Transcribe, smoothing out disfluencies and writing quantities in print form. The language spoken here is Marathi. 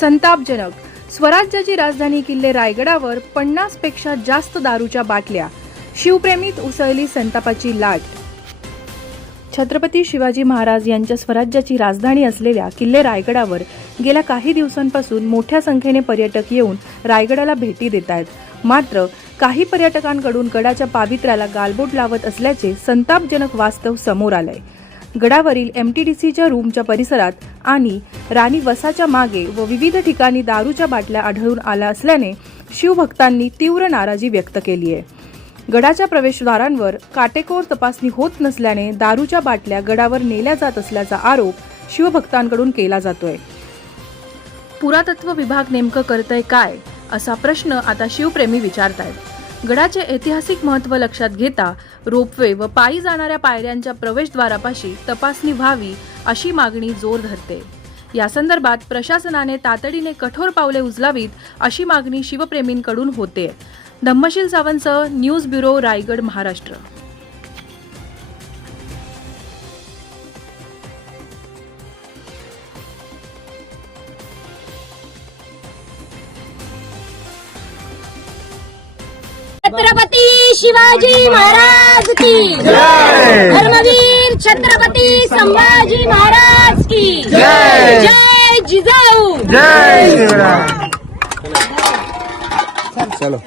संतापजनक. स्वराज्याची राजधानी किल्ले रायगडावर 50 पेक्षा जास्त दारूच्या बाटल्या. शिवप्रेमीत उसळली संतापाची लाट. छत्रपती शिवाजी महाराज यांच्या स्वराज्याची राजधानी असलेल्या किल्ले रायगडावर गेल्या काही दिवसांपासून मोठ्या संख्येने पर्यटक येऊन रायगडाला भेटी देत आहेत. मात्र काही पर्यटकांकडून गडाच्या पावित्र्याला गालबोट लावत असल्याचे संतापजनक वास्तव समोर आलंय. गडावरील एमटीडीसीच्या रूमच्या परिसरात आणि राणी वसाच्या मागे व विविध ठिकाणी दारूच्या बाटल्या आढळून आल्या असल्याने शिवभक्तांनी तीव्र नाराजी व्यक्त केली आहे. गडाच्या प्रवेशद्वारांवर काटेकोर तपासणी होत नसल्याने दारूच्या बाटल्या गडावर नेल्या जात असल्याचा आरोप शिवभक्तांकडून केला जातोय. पुरातत्व विभाग नेमकं करतंय काय, असा प्रश्न आता शिवप्रेमी विचारतायत. गडाचे ऐतिहासिक महत्त्व लक्षात घेता रोपवे व पायी जाणाऱ्या पायऱ्यांच्या प्रवेशद्वारापाशी तपासणी व्हावी अशी मागणी जोर धरते. या संदर्भात प्रशासनाने तातडीने कठोर पावले उचलावीत अशी मागणी शिवप्रेमींकडून होते. धम्मशील सावंतसह न्यूज ब्युरो, रायगड, महाराष्ट्र. छत्रपती शिवाजी महाराज की जय. धर्मवीर छत्रपती संभाजी महाराज की जय. जय जिजाऊ. जय शिवराय. चलो.